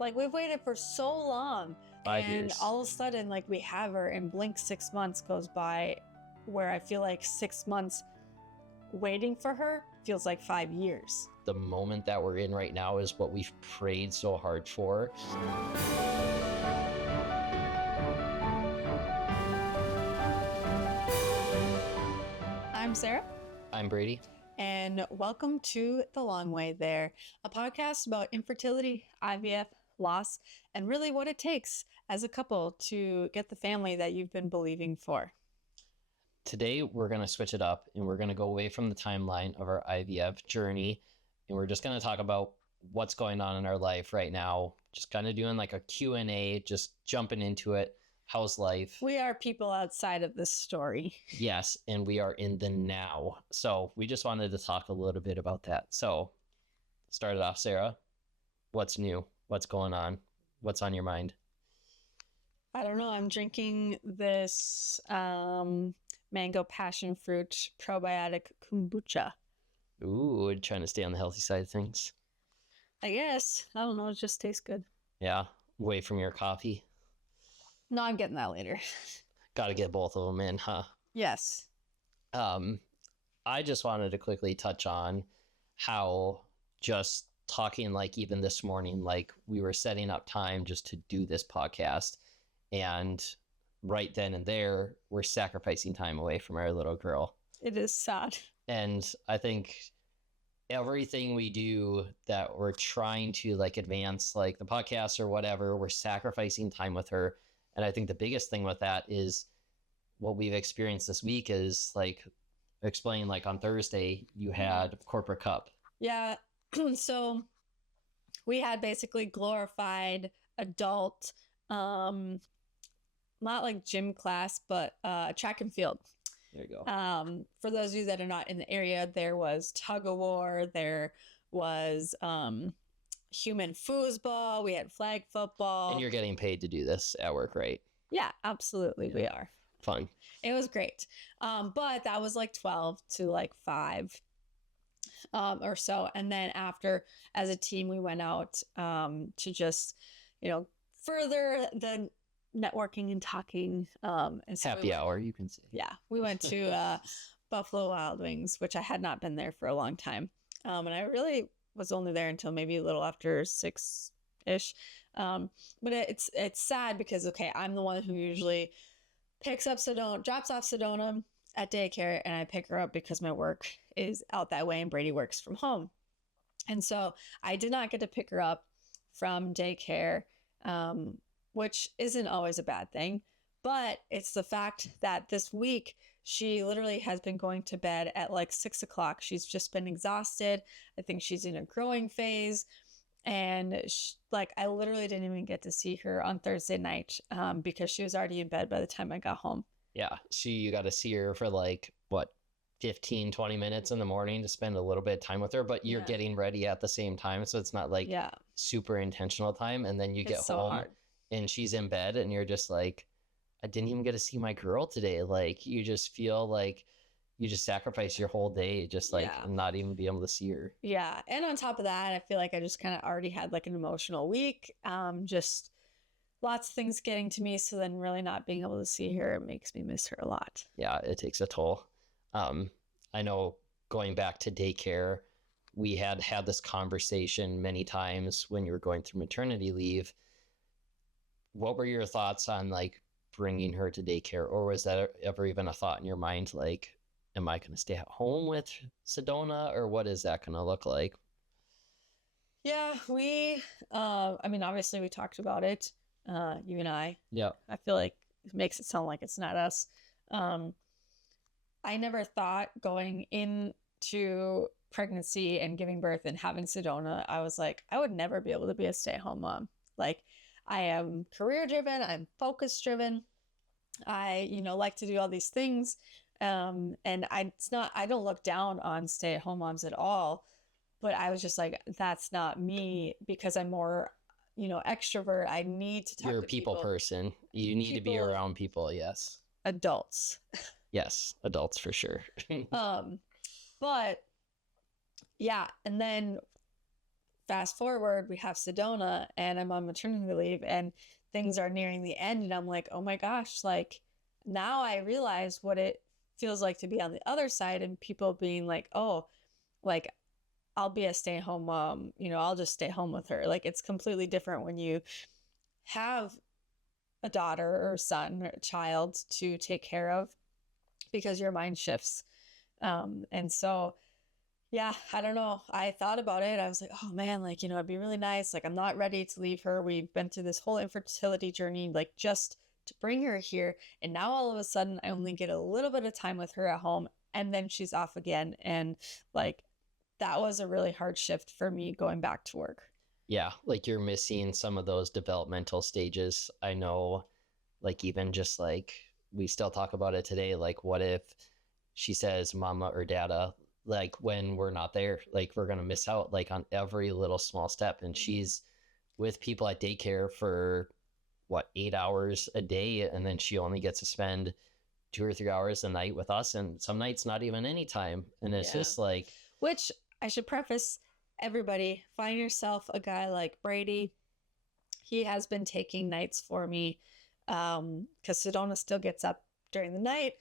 Like, we've waited for so long. 5 years. And all of a sudden, like, we have her, and blink 6 months goes by, where I feel like 6 months waiting for her feels like 5 years. The moment that we're in right now is what we've prayed so hard for. I'm Sarah. I'm Brady. And welcome to The Long Way There, a podcast about infertility, IVF, loss, and really what it takes as a couple to get the family that you've been believing for. Today, we're going to switch it up and we're going to go away from the timeline of our IVF journey. And we're just going to talk about what's going on in our life right now. Just kind of doing like a Q&A, just jumping into it. How's life? We are people outside of this story. Yes, and we are in the now. So we just wanted to talk a little bit about that. So start it off, Sarah. What's new? What's going on? What's on your mind? I don't know. I'm drinking this mango passion fruit probiotic kombucha. Ooh, trying to stay on the healthy side of things. I guess. I don't know. It just tastes good. Yeah, away from your coffee. No, I'm getting that later. Got to get both of them in, huh? Yes. I just wanted to quickly touch on how just talking, like even this morning, like we were setting up time just to do this podcast, and right then and there, we're sacrificing time away from our little girl. It is sad. And I think everything we do that we're trying to like advance, like the podcast or whatever, we're sacrificing time with her. And I think the biggest thing with that is what we've experienced this week is like explain, like on Thursday, you had corporate cup. Yeah. So we had basically glorified adult, not like gym class, but track and field. There you go. For those of you that are not in the area, there was tug of war. There was human foosball. We had flag football. And you're getting paid to do this at work, right? Yeah, absolutely. Yeah. We are. Fun. It was great. But that was like 12 to like 5 or so. And then after, as a team, we went out to just, further the networking and talking. And so happy hour, you can say. Yeah. We went to Buffalo Wild Wings, which I had not been there for a long time. And I really was only there until maybe a little after 6-ish. But it's sad because, okay, I'm the one who usually drops off Sedona at daycare, and I pick her up because my work is out that way and Brady works from home. And so I did not get to pick her up from daycare, which isn't always a bad thing. But it's the fact that this week she literally has been going to bed at like 6 o'clock. She's just been exhausted. I think she's in a growing phase. And I literally didn't even get to see her on Thursday night because she was already in bed by the time I got home. Yeah. You got to see her for 15, 20 minutes in the morning to spend a little bit of time with her, but you're getting ready at the same time. So it's not super intentional time. And then you get home and she's in bed and you're just like, I didn't even get to see my girl today. Like, you just feel like you just sacrifice your whole day, just not even be able to see her. Yeah. And on top of that, I feel like I just kind of already had like an emotional week. Just lots of things getting to me. So then really not being able to see her, it makes me miss her a lot. Yeah, it takes a toll. I know going back to daycare, we had this conversation many times when you were going through maternity leave. What were your thoughts on like bringing her to daycare, or was that ever even a thought in your mind? Like, am I going to stay at home with Sedona, or what is that going to look like? Yeah, obviously we talked about it, you and I. Yeah. I feel like it makes it sound like it's not us. I never thought going into pregnancy and giving birth and having Sedona, I was like, I would never be able to be a stay-at-home mom. Like, I am career driven. I'm focus driven. I, like to do all these things. And I don't look down on stay-at-home moms at all, but I was just like, that's not me because I'm more, extrovert. I need to talk to people. You're a people person. You need to be around people. Yes. Adults. Yes. Adults for sure. But yeah. And then fast forward, we have Sedona and I'm on maternity leave and things are nearing the end. And I'm like, oh my gosh, like now I realize what it feels like to be on the other side and people being like, oh, like I'll be a stay-at-home mom, you know, I'll just stay home with her. Like it's completely different when you have a daughter or a son or a child to take care of because your mind shifts. And so, yeah, I don't know. I thought about it. I was like, oh man, like, you know, it'd be really nice. Like, I'm not ready to leave her. We've been through this whole infertility journey, like just to bring her here. And now all of a sudden, I only get a little bit of time with her at home and then she's off again. And like, that was a really hard shift for me going back to work. Yeah, like you're missing some of those developmental stages. I know, like, even just like we still talk about it today. Like, what if she says mama or dada, like when we're not there, like we're gonna miss out like on every little small step. And she's with people at daycare for what, 8 hours a day, and then she only gets to spend 2 or 3 hours a night with us, and some nights not even any time. And it's just like, which I should preface, everybody, find yourself a guy like Brady. He has been taking nights for me because Sedona still gets up during the night.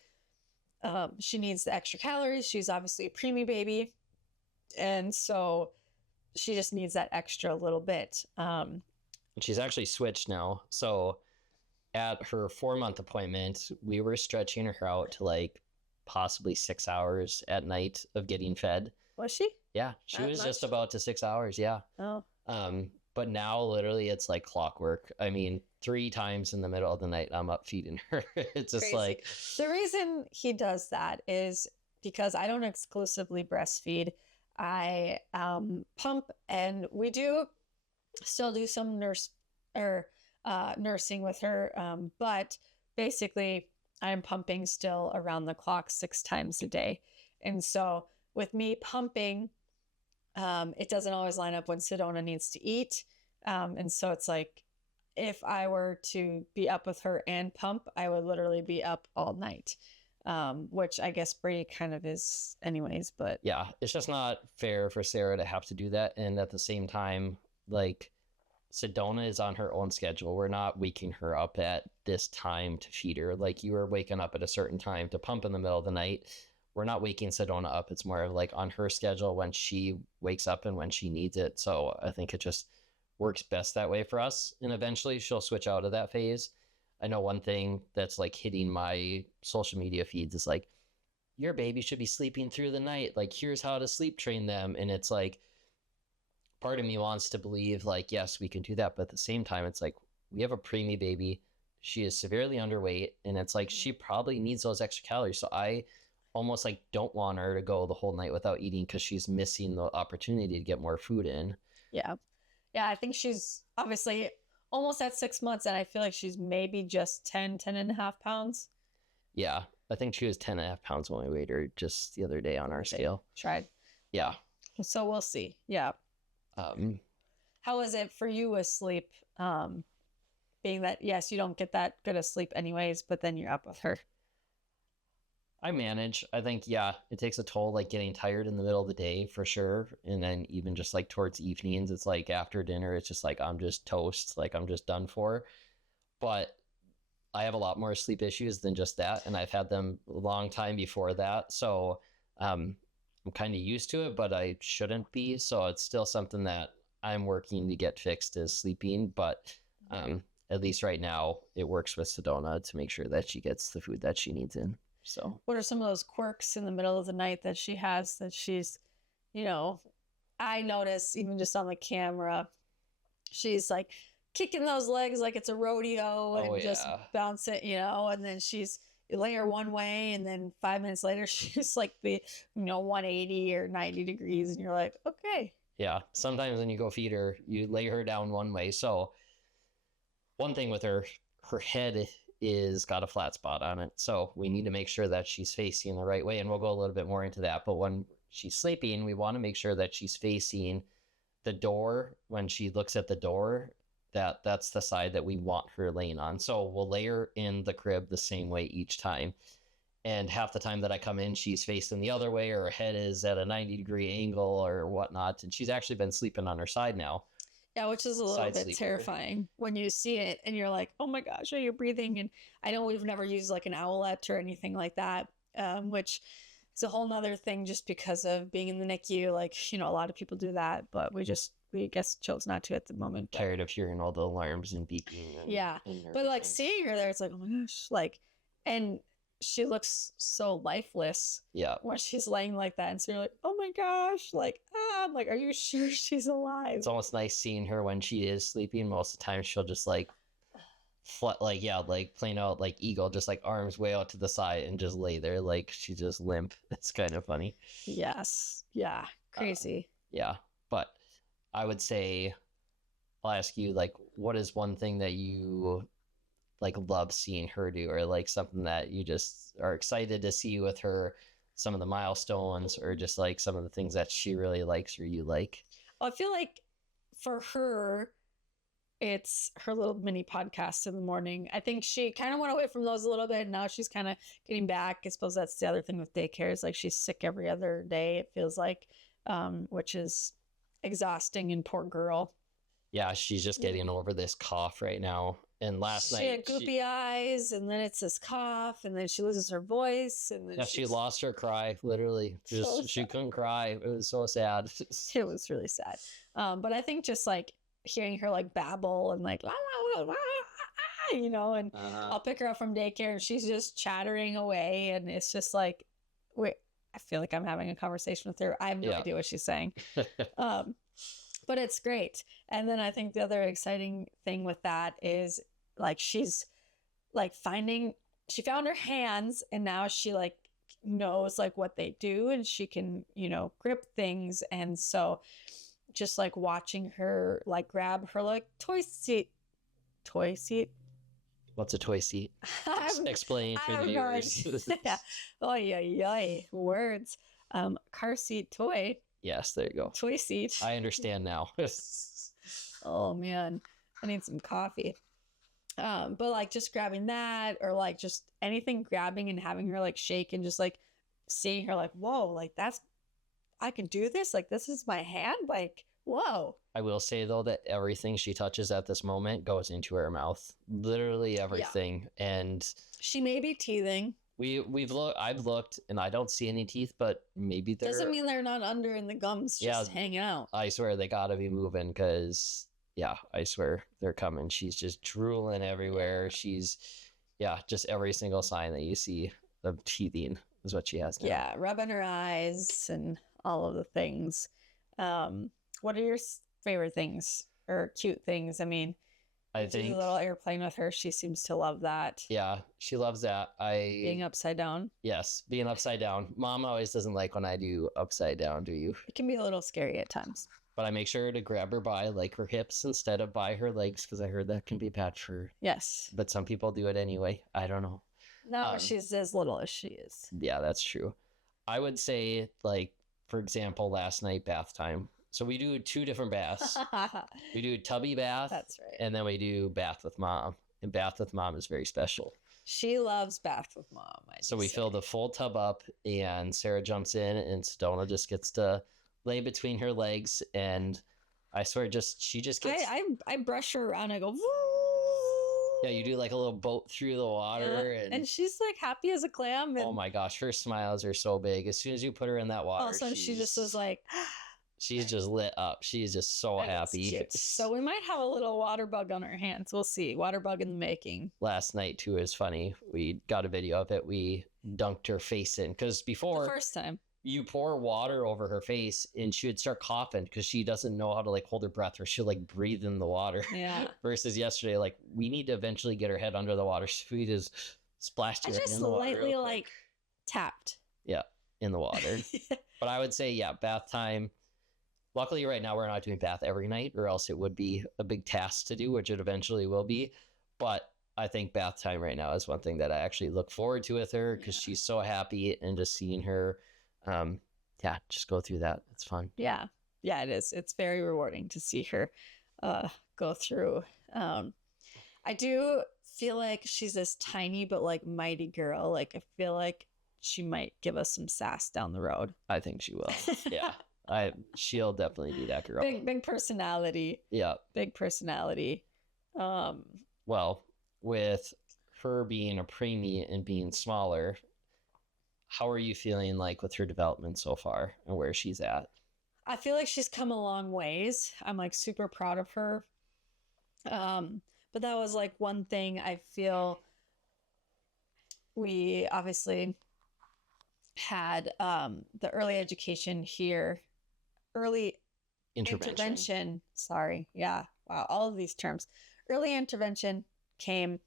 She needs the extra calories. She's obviously a preemie baby. And so she just needs that extra little bit. She's actually switched now. So at her 4-month appointment, we were stretching her out to like possibly 6 hours at night of getting fed. Was she? Yeah, she was just about to 6 hours. Yeah. Oh. But now literally it's like clockwork. I mean, 3 times in the middle of the night, I'm up feeding her. It's just crazy. Like, the reason he does that is because I don't exclusively breastfeed. I pump, and we do still do some nursing with her. But basically I'm pumping still around the clock 6 times a day. And so with me pumping, it doesn't always line up when Sedona needs to eat. And so it's like, if I were to be up with her and pump, I would literally be up all night, which I guess Brady kind of is anyways. But yeah, it's just not fair for Sarah to have to do that. And at the same time, like, Sedona is on her own schedule. We're not waking her up at this time to feed her. Like, you were waking up at a certain time to pump in the middle of the night. We're not waking Sedona up. It's more of like on her schedule when she wakes up and when she needs it. So I think it just works best that way for us. And eventually she'll switch out of that phase. I know one thing that's like hitting my social media feeds is like, your baby should be sleeping through the night. Like, here's how to sleep train them. And it's like, part of me wants to believe like, yes, we can do that. But at the same time, it's like, we have a preemie baby. She is severely underweight. And it's like, she probably needs those extra calories. So I almost like don't want her to go the whole night without eating because she's missing the opportunity to get more food in. Yeah. Yeah, I think she's obviously almost at 6 months, and I feel like she's maybe just 10 and a half pounds. Yeah, I think she was 10 and a half pounds when we weighed her just the other day on our scale. Tried. Yeah. So we'll see. Yeah. How is it for you with sleep? Being that, yes, you don't get that good of sleep anyways, but then you're up with her. I manage. I think, yeah, it takes a toll, like getting tired in the middle of the day for sure. And then even just like towards evenings, it's like after dinner, it's just like, I'm just toast. Like, I'm just done for. But I have a lot more sleep issues than just that. And I've had them a long time before that. So I'm kind of used to it, but I shouldn't be. So it's still something that I'm working to get fixed, is sleeping. But at least right now, it works with Sedona to make sure that she gets the food that she needs in. So what are some of those quirks in the middle of the night that she has that she's, you know, I notice even just on the camera, she's like kicking those legs like it's a rodeo and just bounce it, you know, and then you lay her one way and then 5 minutes later, she's like 180 or 90 degrees and you're like, okay. Yeah. Sometimes when you go feed her, you lay her down one way. So one thing with her head is got a flat spot on it. So we need to make sure that she's facing the right way. And we'll go a little bit more into that. But when she's sleeping, we want to make sure that she's facing the door. When she looks at the door, that's the side that we want her laying on. So we'll lay her in the crib the same way each time. And half the time that I come in, she's facing the other way, or her head is at a 90-degree angle or whatnot. And she's actually been sleeping on her side now. Yeah, which is a little bit terrifying when you see it and you're like, oh my gosh, are you breathing? And I know we've never used like an owlet or anything like that, which is a whole nother thing just because of being in the NICU. Like, you know, a lot of people do that, but we guess chose not to at the moment. Tired of hearing all the alarms and beeping. But like seeing her there, it's like, oh my gosh, like, and she looks so lifeless. Yeah. When she's laying like that. And so you're like, oh my gosh, like, I'm like, are you sure she's alive? It's almost nice seeing her when she is sleeping. Most of the time she'll just like playing out like eagle, just like arms way out to the side and just lay there like she's just limp. It's kind of funny. Yes. Yeah. Crazy. Yeah. But I would say, I'll ask you, like, what is one thing that you like love seeing her do, or like something that you just are excited to see with her, some of the milestones, or just like some of the things that she really likes or you like? Well, I feel like for her, it's her little mini podcast in the morning. I think she kind of went away from those a little bit. Now she's kind of getting back. I suppose that's the other thing with daycare is like she's sick every other day, it feels like, which is exhausting, and poor girl. Yeah, she's just getting over this cough right now. And last night she had goopy eyes, and then it's this cough, and then she loses her voice, and then she lost her cry, literally. She couldn't cry. It was so sad. It was really sad. But I think just like hearing her like babble and like la, la, la, la, you know, and I'll pick her up from daycare and she's just chattering away, and it's just like, wait, I feel like I'm having a conversation with her. I have no idea what she's saying. But it's great. And then I think the other exciting thing with that is like she's like she found her hands, and now she like knows like what they do, and she can, you know, grip things. And so just like watching her like grab her like toy seat. What's a toy seat? Explain for the viewers. Yeah. Oh yeah, words. Car seat toy. Yes, there you go. Toy seat. I understand now. Oh man, I need some coffee. But like just grabbing that, or like just anything grabbing and having her like shake, and just like seeing her like, whoa, like I can do this. Like this is my hand. Like, whoa. I will say though that everything she touches at this moment goes into her mouth. Literally everything. Yeah. And she may be teething. I've looked and I don't see any teeth, but maybe they're... Doesn't mean they're not under in the gums just hanging out. I swear they gotta be moving, because I swear they're coming. She's just drooling everywhere. She's just every single sign that you see of teething is what she has now. Yeah, rubbing her eyes and all of the things. What are your favorite things or cute things? I mean, I think a little airplane with her. She seems to love that. Yeah, she loves that. Being upside down. Yes, being upside down. Mom always doesn't like when I do upside down, do you? It can be a little scary at times. But I make sure to grab her by like her hips instead of by her legs, because I heard that can be bad for her. Yes. But some people do it anyway. I don't know. No, she's as little as she is. Yeah, that's true. I would say, like, for example, last night, bath time. So we do 2 different baths. We do tubby bath. That's right. And then we do bath with mom. And bath with mom is very special. She loves bath with mom. So we fill the full tub up, and Sarah jumps in, and Sedona just gets to lay between her legs. And I swear, she just gets... I brush her around. I go, woo! Yeah, you do like a little boat through the water. Yeah. And she's like happy as a clam. And... oh my gosh, her smiles are so big. As soon as you put her in that water. All of a sudden, she just was like... she's just lit up. She's just so happy. So we might have a little water bug on our hands. We'll see. Water bug in the making. Last night, too, is funny. We got a video of it. We dunked her face in. Because before... the first time. You pour water over her face, and she would start coughing because she doesn't know how to like hold her breath, or she'll like breathe in the water. Yeah. Versus yesterday, like we need to eventually get her head under the water. So we just splashed her in the water. I just lightly like tapped. Yeah, in the water. But I would say, bath time. Luckily, right now we're not doing bath every night, or else it would be a big task to do, which it eventually will be. But I think bath time right now is one thing that I actually look forward to with her, because she's so happy, and just seeing her. Just go through that. It's fun. Yeah, it is. It's very rewarding to see her go through. I do feel like she's this tiny but like mighty girl. Like I feel like she might give us some sass down the road. I think she will. Yeah. She'll definitely be that girl. Big personality. Yeah. Big personality. Well, with her being a preemie and being smaller, how are you feeling like with her development so far and where she's at? I feel like she's come a long ways. I'm like super proud of her. But that was like one thing I feel we obviously had the early education here, early intervention. Sorry. Yeah. Wow. All of these terms. Early intervention came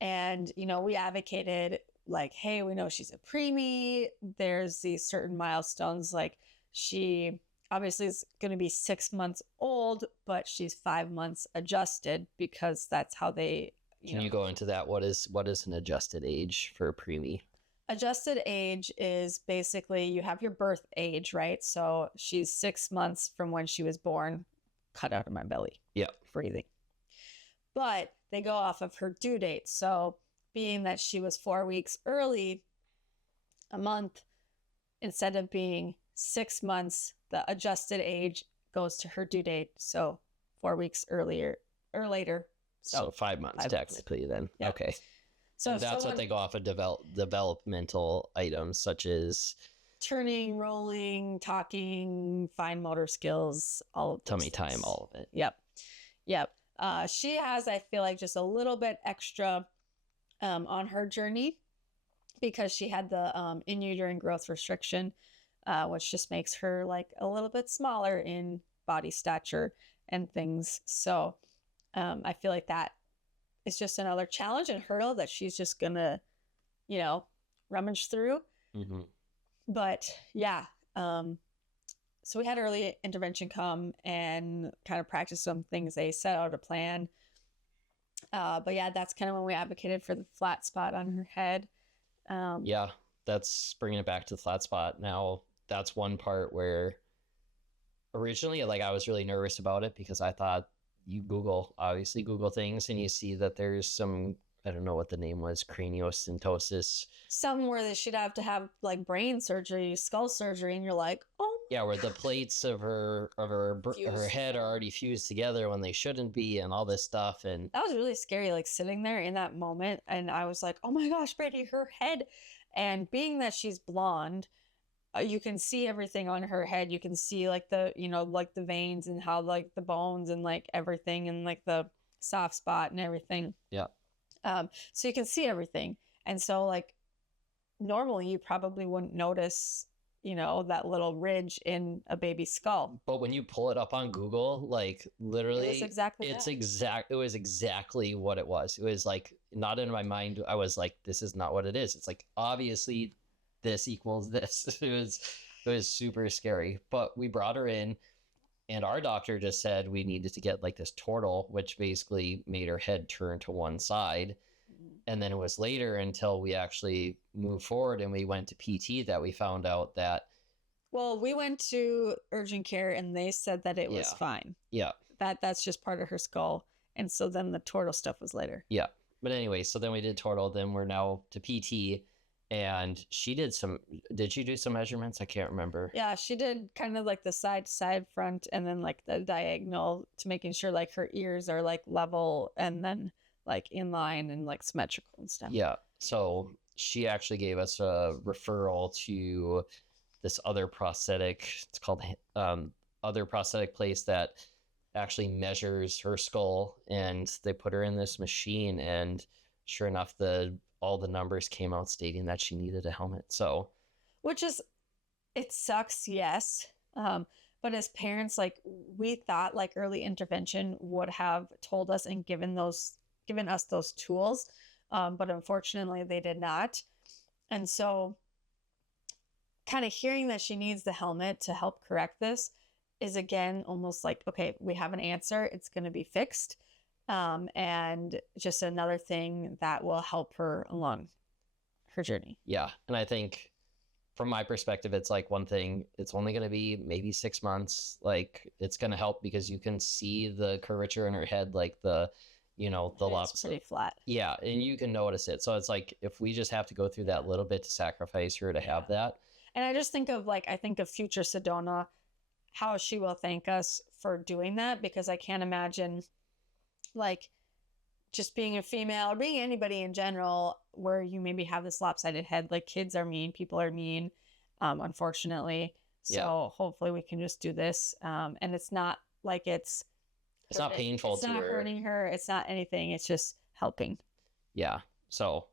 and, you know, we advocated like, hey, we know she's a preemie. There's these certain milestones. Like she obviously is going to be 6 months old, but she's 5 months adjusted because that's how they, Can you go into that? What is an adjusted age for a preemie? Adjusted age is basically you have your birth age, right? So she's 6 months from when she was born, cut out of my belly. Yeah. Breathing. But they go off of her due date. So being that she was 4 weeks early, a month, instead of being 6 months, the adjusted age goes to her due date. So 4 weeks earlier or later. So 5 months technically then. Yeah. Okay. So that's what they go off of developmental items such as turning, rolling, talking, fine motor skills, all of tummy time, all of it. Yep. She has, I feel like, just a little bit extra on her journey because she had the in uterine growth restriction, which just makes her like a little bit smaller in body stature and things. So I feel like that is just another challenge and hurdle that she's just gonna, you know, rummage through. Mm-hmm. But yeah, so we had early intervention come and kind of practice some things. They set out a plan. But yeah, that's kind of when we advocated for the flat spot on her head. Yeah, that's bringing it back to the flat spot. Now, that's one part where originally, like, I was really nervous about it because I thought you obviously Google things and you see that there's some, I don't know what the name was, craniosynostosis. Something where they should have to have like brain surgery, skull surgery, and you're like, oh. Yeah, where the plates of her head are already fused together when they shouldn't be, and all this stuff. And that was really scary, like sitting there in that moment. And I was like, oh my gosh, Brady, her head. And being that she's blonde, you can see everything on her head. You can see like the, you know, like the veins and how like the bones and like everything and like the soft spot and everything. Yeah. So you can see everything. And so like normally you probably wouldn't notice, you know, that little ridge in a baby's skull. But when you pull it up on Google, like literally it was exactly what it was. It was like not in my mind. I was like, this is not what it is. It's like, obviously this equals this. It was super scary, but we brought her in and our doctor just said we needed to get like this tortle, which basically made her head turn to one side. And then it was later until we actually moved forward and we went to PT that we found out that. Well, we went to urgent care and they said that it was fine. Yeah. That's just part of her skull. And so then the tortle stuff was later. Yeah. But anyway, so then we did tortle. Then we're now to PT and did she do some measurements? I can't remember. Yeah, she did kind of like the side to side, front, and then like the diagonal to making sure like her ears are like level and then like in line and like symmetrical and stuff. Yeah. So she actually gave us a referral to this other prosthetic. It's called other prosthetic place that actually measures her skull, and they put her in this machine, and sure enough, all the numbers came out stating that she needed a helmet. So, which is, it sucks, yes. But as parents, like we thought like early intervention would have told us and given us those tools. But unfortunately they did not. And so kind of hearing that she needs the helmet to help correct this is again, almost like, okay, we have an answer. It's going to be fixed. And just another thing that will help her along her journey. Yeah. And I think from my perspective, it's like one thing, it's only going to be maybe 6 months. Like it's going to help because you can see the curvature in her head, like the It's pretty flat. Yeah, and you can notice it. So it's like if we just have to go through that little bit to sacrifice her to have that. And I just think of future Sedona, how she will thank us for doing that, because I can't imagine just being a female or being anybody in general where you maybe have this lopsided head. Kids are mean, people are mean, unfortunately. So hopefully we can just do this. And it's not it's not painful to her. It's not hurting her. It's not anything. It's just helping. Yeah. So,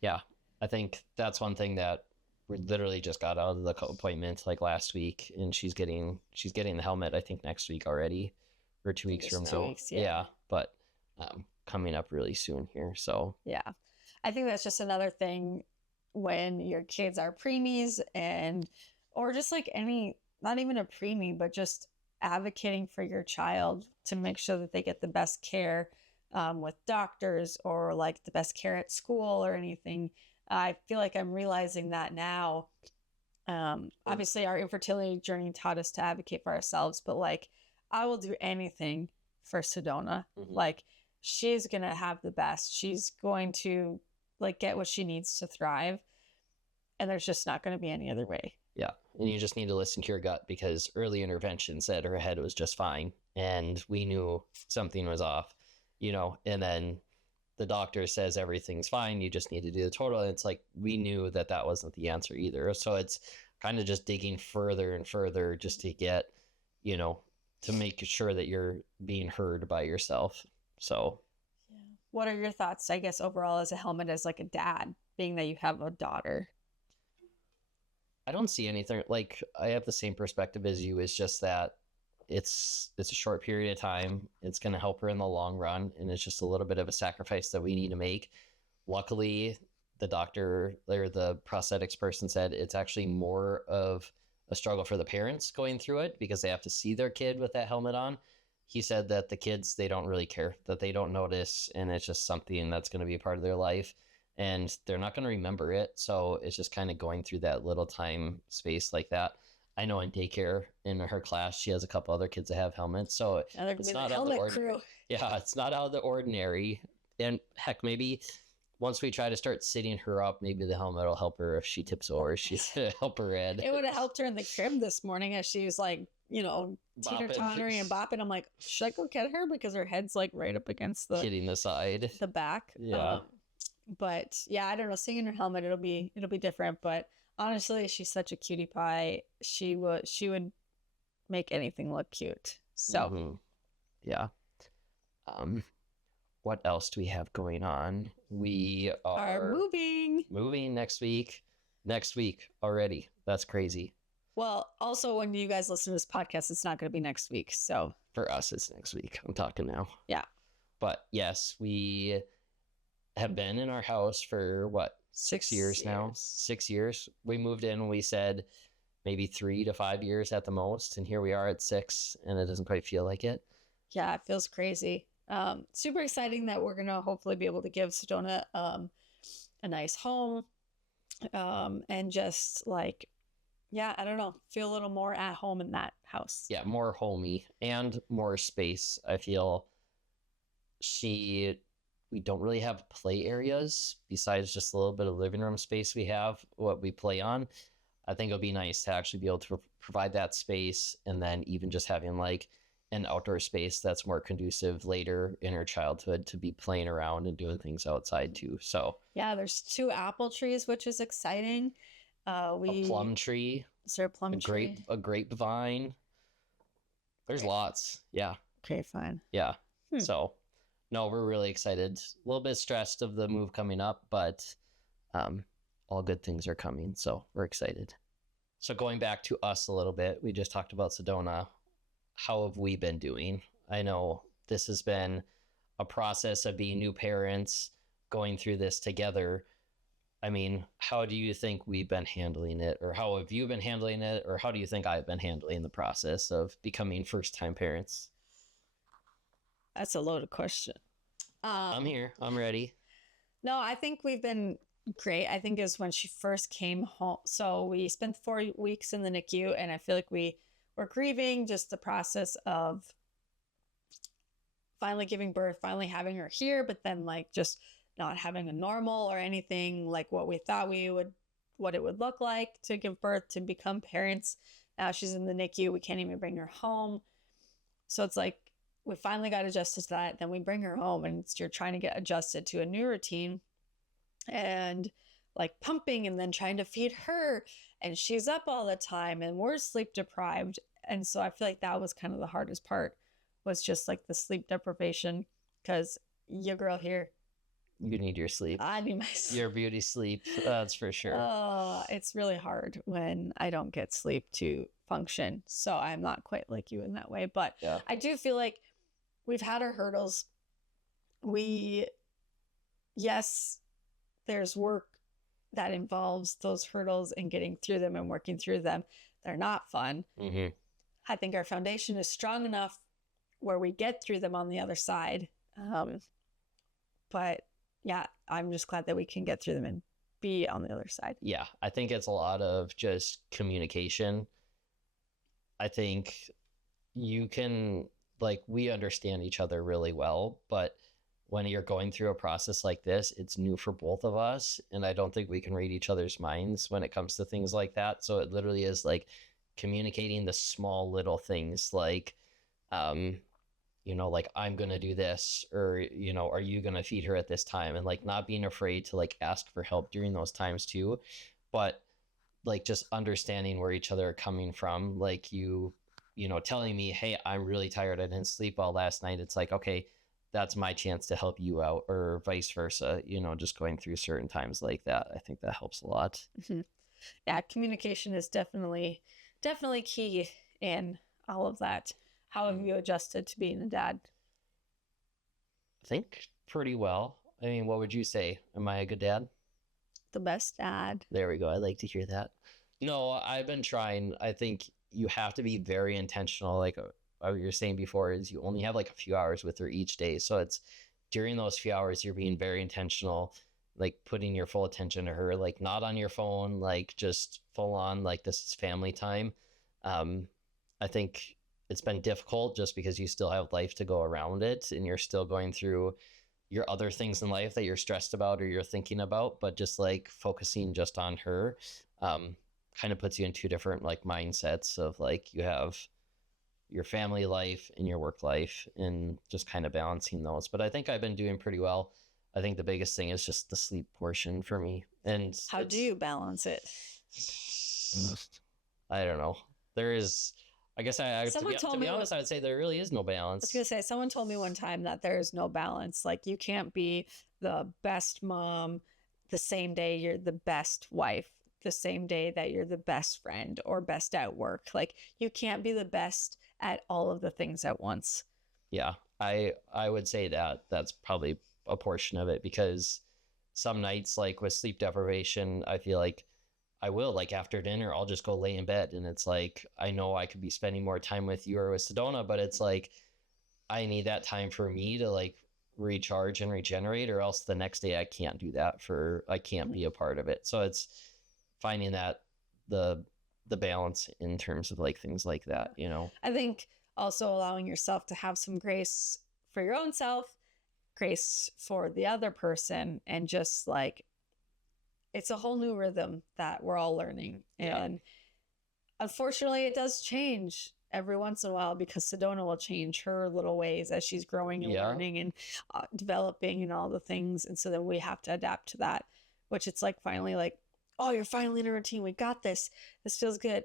yeah, I think that's one thing that we literally just got out of the appointment last week, and she's getting the helmet, I think, next week already, or 2 weeks from now. Yeah. But coming up really soon here. So, yeah, I think that's just another thing when your kids are preemies or just not even a preemie, but just advocating for your child to make sure that they get the best care with doctors or the best care at school or anything. I feel like I'm realizing that now. Obviously our infertility journey taught us to advocate for ourselves, but I will do anything for Sedona. Mm-hmm. She's going to have the best. She's going to get what she needs to thrive. And there's just not going to be any other way. Yeah. And you just need to listen to your gut, because early intervention said her head was just fine. And we knew something was off, and then the doctor says everything's fine. You just need to do the total. And it's we knew that wasn't the answer either. So it's kind of just digging further and further just to get, to make sure that you're being heard by yourself. So, yeah. What are your thoughts, I guess, overall as a helmet, as a dad, being that you have a daughter? I don't see anything I have the same perspective as you. It's just that it's a short period of time. It's going to help her in the long run. And it's just a little bit of a sacrifice that we need to make. Luckily, the doctor or the prosthetics person said it's actually more of a struggle for the parents going through it, because they have to see their kid with that helmet on. He said that the kids, they don't really care, that they don't notice. And it's just something that's going to be a part of their life. And they're not going to remember it. So it's just kind of going through that little time space like that. I know in daycare, in her class, she has a couple other kids that have helmets. So it's not out of the ordinary. Yeah, it's not out of the ordinary. And heck, maybe once we try to start sitting her up, maybe the helmet will help her if she tips over. She's help her head. It would have helped her in the crib this morning as she was teeter-tottering and bopping. I'm like, should I go get her? Because her head's right up against hitting the side, the back. Yeah. But yeah, I don't know. Seeing her helmet, it'll be different. But honestly, she's such a cutie pie. She would make anything look cute. So, mm-hmm. Yeah. What else do we have going on? We are moving next week. Next week already. That's crazy. Well, also when you guys listen to this podcast, it's not going to be next week. So for us, it's next week. I'm talking now. Yeah. But yes, we have been in our house for 6 years now. 6 years. We moved in when we said maybe 3 to 5 years at the most, and here we are at 6, and it doesn't quite feel like it. Yeah, it feels crazy. Super exciting that we're gonna hopefully be able to give Sedona a nice home, and just yeah, I don't know, feel a little more at home in that house. Yeah, more homey and more space. I feel we don't really have play areas besides just a little bit of living room space we have, what we play on. I think it'll be nice to actually be able to provide that space, and then even just having an outdoor space that's more conducive later in her childhood to be playing around and doing things outside too. So yeah, there's 2 apple trees, which is exciting. A plum tree. Is there a plum tree? A grapevine. There's lots. Yeah. Okay, fine. Yeah. So no, we're really excited. A little bit stressed of the move coming up, but all good things are coming. So we're excited. So going back to us a little bit, we just talked about Sedona. How have we been doing? I know this has been a process of being new parents, going through this together. I mean, how do you think we've been handling it? Or how have you been handling it? Or how do you think I've been handling the process of becoming first-time parents? That's a loaded question. I'm here. I'm ready. No, I think we've been great. I think is when she first came home. So we spent 4 weeks in the NICU, and I feel like we were grieving just the process of finally giving birth, finally having her here, but then like just not having a normal or anything like what we thought what it would look like to give birth, to become parents. Now she's in the NICU. We can't even bring her home. So it's like we finally got adjusted to that. Then we bring her home and you're trying to get adjusted to a new routine and like pumping and then trying to feed her. And she's up all the time and we're sleep deprived. And so I feel like that was kind of the hardest part, was just like the sleep deprivation, because your girl here, you need your sleep. I need my sleep. Your beauty sleep, that's for sure. Oh, it's really hard when I don't get sleep to function. So I'm not quite like you in that way. But yeah. I do feel like we've had our hurdles. Yes, there's work that involves those hurdles and getting through them and working through them. They're not fun. Mm-hmm. I think our foundation is strong enough where we get through them on the other side. But yeah, I'm just glad that we can get through them and be on the other side. Yeah, I think it's a lot of just communication. I think you can, like, we understand each other really well, but when you're going through a process like this, it's new for both of us. And I don't think we can read each other's minds when it comes to things like that. So it literally is like communicating the small little things, like, like, I'm going to do this, or, are you going to feed her at this time? And like not being afraid to like ask for help during those times too. But like just understanding where each other are coming from, like telling me, hey, I'm really tired, I didn't sleep well last night. It's like, okay, that's my chance to help you out, or vice versa, just going through certain times like that. I think that helps a lot. Mm-hmm. Yeah, communication is definitely key in all of that. How have you adjusted to being a dad? I think pretty well. I mean, what would you say? Am I a good dad? The best dad. There we go. I like to hear that. No, I've been trying. I think you have to be very intentional. Like what you were saying before, is you only have like a few hours with her each day. So it's during those few hours, you're being very intentional, like putting your full attention to her, like not on your phone, like just full on, like this is family time. I think it's been difficult just because you still have life to go around it, and you're still going through your other things in life that you're stressed about or you're thinking about, but just like focusing just on her kind of puts you in two different like mindsets of like you have your family life and your work life, and just kind of balancing those. But I think I've been doing pretty well. I think the biggest thing is just the sleep portion for me. And how do you balance it? I don't know. There is, I guess to be honest, I would say there really is no balance. I was going to say, someone told me one time that there is no balance. Like you can't be the best mom the same day you're the best wife, the same day that you're the best friend or best at work. Like you can't be the best at all of the things at once. Yeah, I would say that that's probably a portion of it, because some nights, like with sleep deprivation, I feel like I will, like after dinner, I'll just go lay in bed, and it's like, I know I could be spending more time with you or with Sedona, but it's like, I need that time for me to like recharge and regenerate, or else the next day I can't do that I can't be a part of it. So it's finding that the balance in terms of like things like that, I think also allowing yourself to have some grace for your own self, grace for the other person, and just like, it's a whole new rhythm that we're all learning. And unfortunately, it does change every once in a while, because Sedona will change her little ways as she's growing and learning and developing and all the things. And so then we have to adapt to that, which it's like finally like, oh, you're finally in a routine. We got this. This feels good.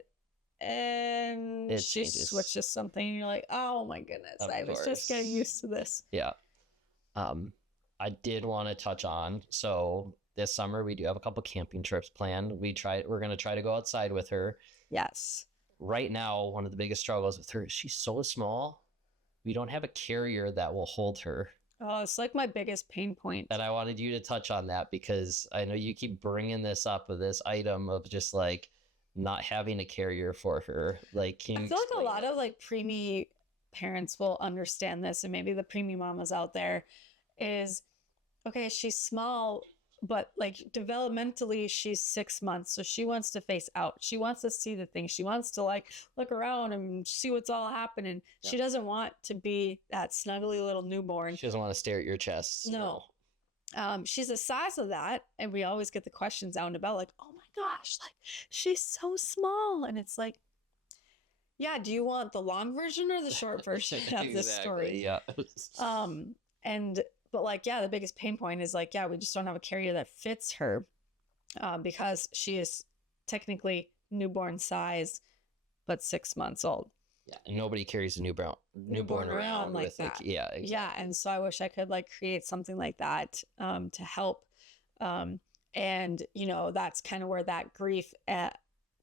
And she switches something and you're like, oh my goodness, I was just getting used to this. Yeah. I did want to touch on, so this summer we do have a couple camping trips planned. We're going to try to go outside with her. Yes. Right now, one of the biggest struggles with her is she's so small. We don't have a carrier that will hold her. Oh, it's like my biggest pain point. And I wanted you to touch on that, because I know you keep bringing this up, of this item of just like not having a carrier for her. Like, I feel like a lot of like preemie parents will understand this, and maybe the preemie mamas out there is, okay, she's small, but like developmentally, she's 6 months. So she wants to face out. She wants to see the things. She wants to like look around and see what's all happening. Yep. She doesn't want to be that snuggly little newborn. She doesn't want to stare at your chest. No. She's the size of that. And we always get the questions out and about like, oh my gosh, like she's so small. And it's like, yeah, do you want the long version or the short version of this story? Yeah. But like, yeah, the biggest pain point is like, yeah, we just don't have a carrier that fits her because she is technically newborn size, but 6 months old. Yeah, and nobody carries a newborn around like that. Yeah, exactly. Yeah, and so I wish I could like create something like that to help. And you know, that's kind of where that grief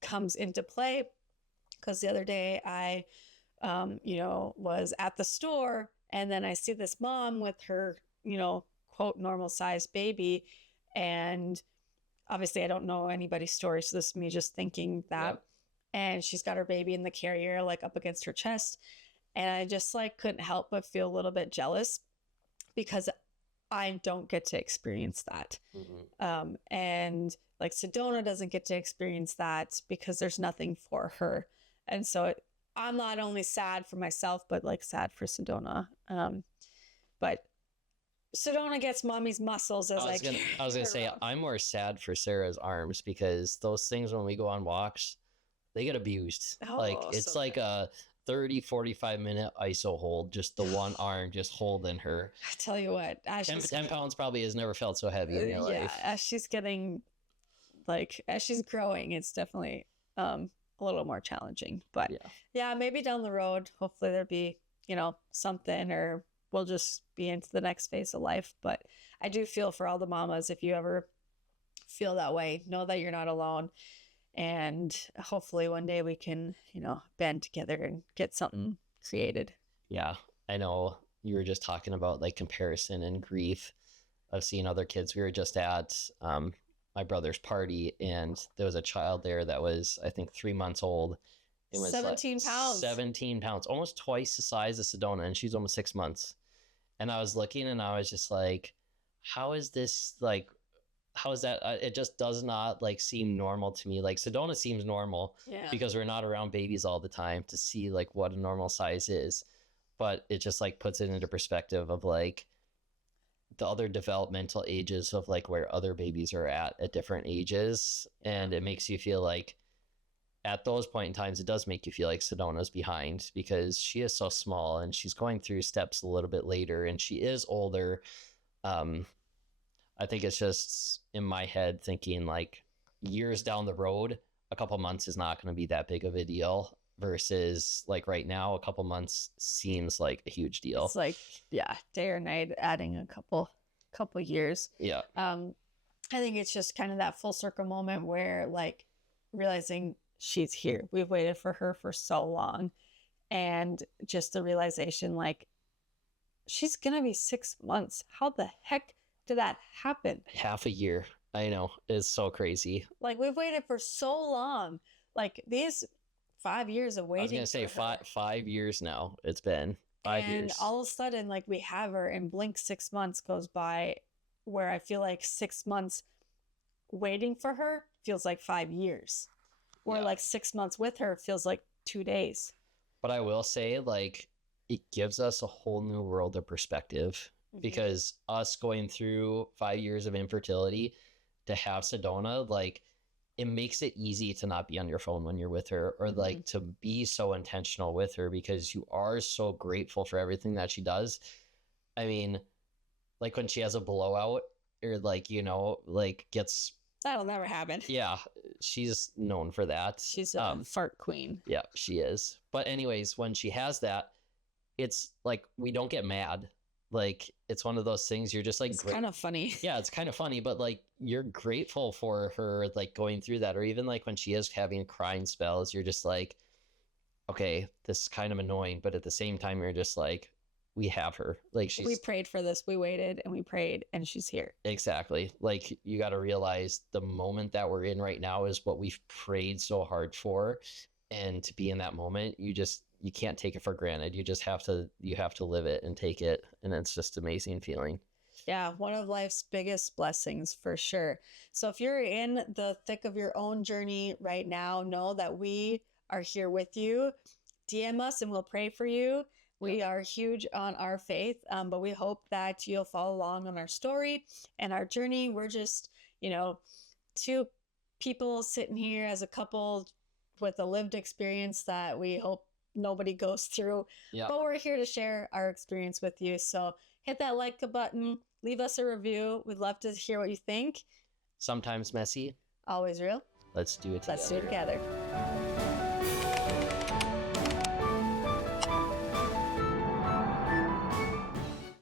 comes into play. Because the other day I, you know, was at the store and then I see this mom with her, you know, quote, normal sized baby. And obviously I don't know anybody's story. So this is me just thinking that. Yep. And she's got her baby in the carrier, like up against her chest. And I just like couldn't help but feel a little bit jealous because I don't get to experience that. Mm-hmm. And like Sedona doesn't get to experience that because there's nothing for her. And so I'm not only sad for myself, but like sad for Sedona. But Sedona gets mommy's muscles as I was gonna say, I'm more sad for Sarah's arms because those things when we go on walks, they get abused. Oh, like it's so like a 30, 45 minute ISO hold, just the one arm just holding her. I tell you what, 10 pounds probably has never felt so heavy in your life. As she's getting, like, as she's growing, it's definitely a little more challenging. But yeah, maybe down the road, hopefully there'll be, you know, something, or we'll just be into the next phase of life. But I do feel for all the mamas. If you ever feel that way, know that you're not alone. And hopefully one day we can, you know, band together and get something created. Yeah, I know you were just talking about like comparison and grief of seeing other kids. We were just at my brother's party and there was a child there that was, I think, 3 months old. It was 17 pounds. 17 pounds, almost twice the size of Sedona, and she's almost 6 months. And I was looking and I was just like, how is this like, how is that? It just does not like seem normal to me. Like Sedona seems normal because we're not around babies all the time to see like what a normal size is. But it just like puts it into perspective of like the other developmental ages of like where other babies are at different ages. And it makes you feel like at those point in times, it does make you feel like Sedona's behind because she is so small and she's going through steps a little bit later and she is older. I think it's just in my head thinking like years down the road, a couple months is not going to be that big of a deal versus like right now, a couple months seems like a huge deal. It's like, yeah, day or night adding a couple years. Yeah. I think it's just kind of that full circle moment where like realizing she's here. We've waited for her for so long. And just the realization like she's going to be 6 months. How the heck did that happen? Half a year. I know. It's so crazy. Like we've waited for so long. Like these 5 years of waiting. I was going to say 5 years now. It's been 5 years. And all of a sudden, like we have her and blink 6 months goes by where I feel like 6 months waiting for her feels like 5 years. Or like 6 months with her feels like 2 days. But I will say like it gives us a whole new world of perspective. Because us going through 5 years of infertility to have Sedona, like it makes it easy to not be on your phone when you're with her or like to be so intentional with her because you are so grateful for everything that she does. I mean, like when she has a blowout or like, you know, like gets... That'll never happen. Yeah, she's known for that. She's a fart queen. Yeah, she is. But anyways, when she has that, it's like we don't get mad. Like it's one of those things you're just like it's kind of funny. Yeah, it's kind of funny, but like you're grateful for her like going through that, or even like when she is having crying spells, you're just like, okay, this is kind of annoying, but at the same time you're just like, we have her. Like we prayed for this, we waited and we prayed and she's here. Exactly. Like you got to realize the moment that we're in right now is what we've prayed so hard for, and to be in that moment, you can't take it for granted. You just have to live it and take it. And it's just an amazing feeling. Yeah, one of life's biggest blessings for sure. So if you're in the thick of your own journey right now, know that we are here with you. DM us and we'll pray for you. We are huge on our faith, but we hope that you'll follow along on our story and our journey. We're just, two people sitting here as a couple with a lived experience that we hope nobody goes through. But we're here to share our experience with you. So hit that like button, leave us a review. We'd love to hear what you think. Sometimes messy, always real. Let's do it together. Let's do it together.